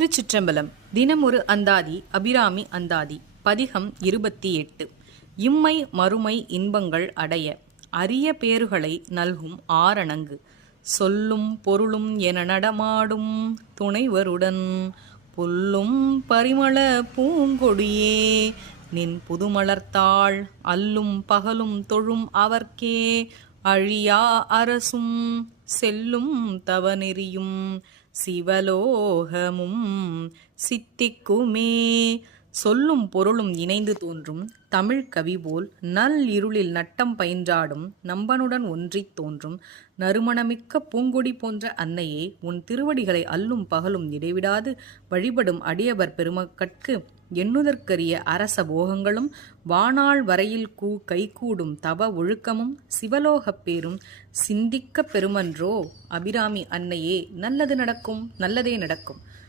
திருச்சிற்றம்பலம். தினம் ஒரு அந்தாதி. அபிராமி அந்தாதி. பதிகம் 28. இம்மை மறுமை இன்பங்கள் அடைய அரிய பேறுகளை நல்கும் ஆரணங்கு சொல்லும் பொருளும் என நடமாடும் துணைவருடன் புல்லும் பரிமள பூங்கொடியே நின் புதுமலர்த்தாள் அல்லும் பகலும் தொழும் அவர்க்கே அழியா அரசும் செல்லும் தவநெறியும் சிவலோகமும் சித்திக்குமே. சொல்லும் பொருளும் இணைந்து தோன்றும் தமிழ் கவி போல் நல் இருளில் நட்டம் பயின்றாடும் நம்பனுடன் ஒன்றித் தோன்றும் நறுமணமிக்க பூங்கொடி போன்ற அன்னையே, உன் திருவடிகளை அல்லும் பகலும் இடைவிடாது வழிபடும் அடியவர் பெருமக்கட்கு எண்ணுதற்கரிய அரச போகங்களும் வானாள் வரையில் கைகூடும் தவ ஒழுக்கமும் சிவலோகப் பேரும் சிந்திக்க பெருமன்றோ. அபிராமி அன்னையே, நல்லது நடக்கும், நல்லதே நடக்கும்.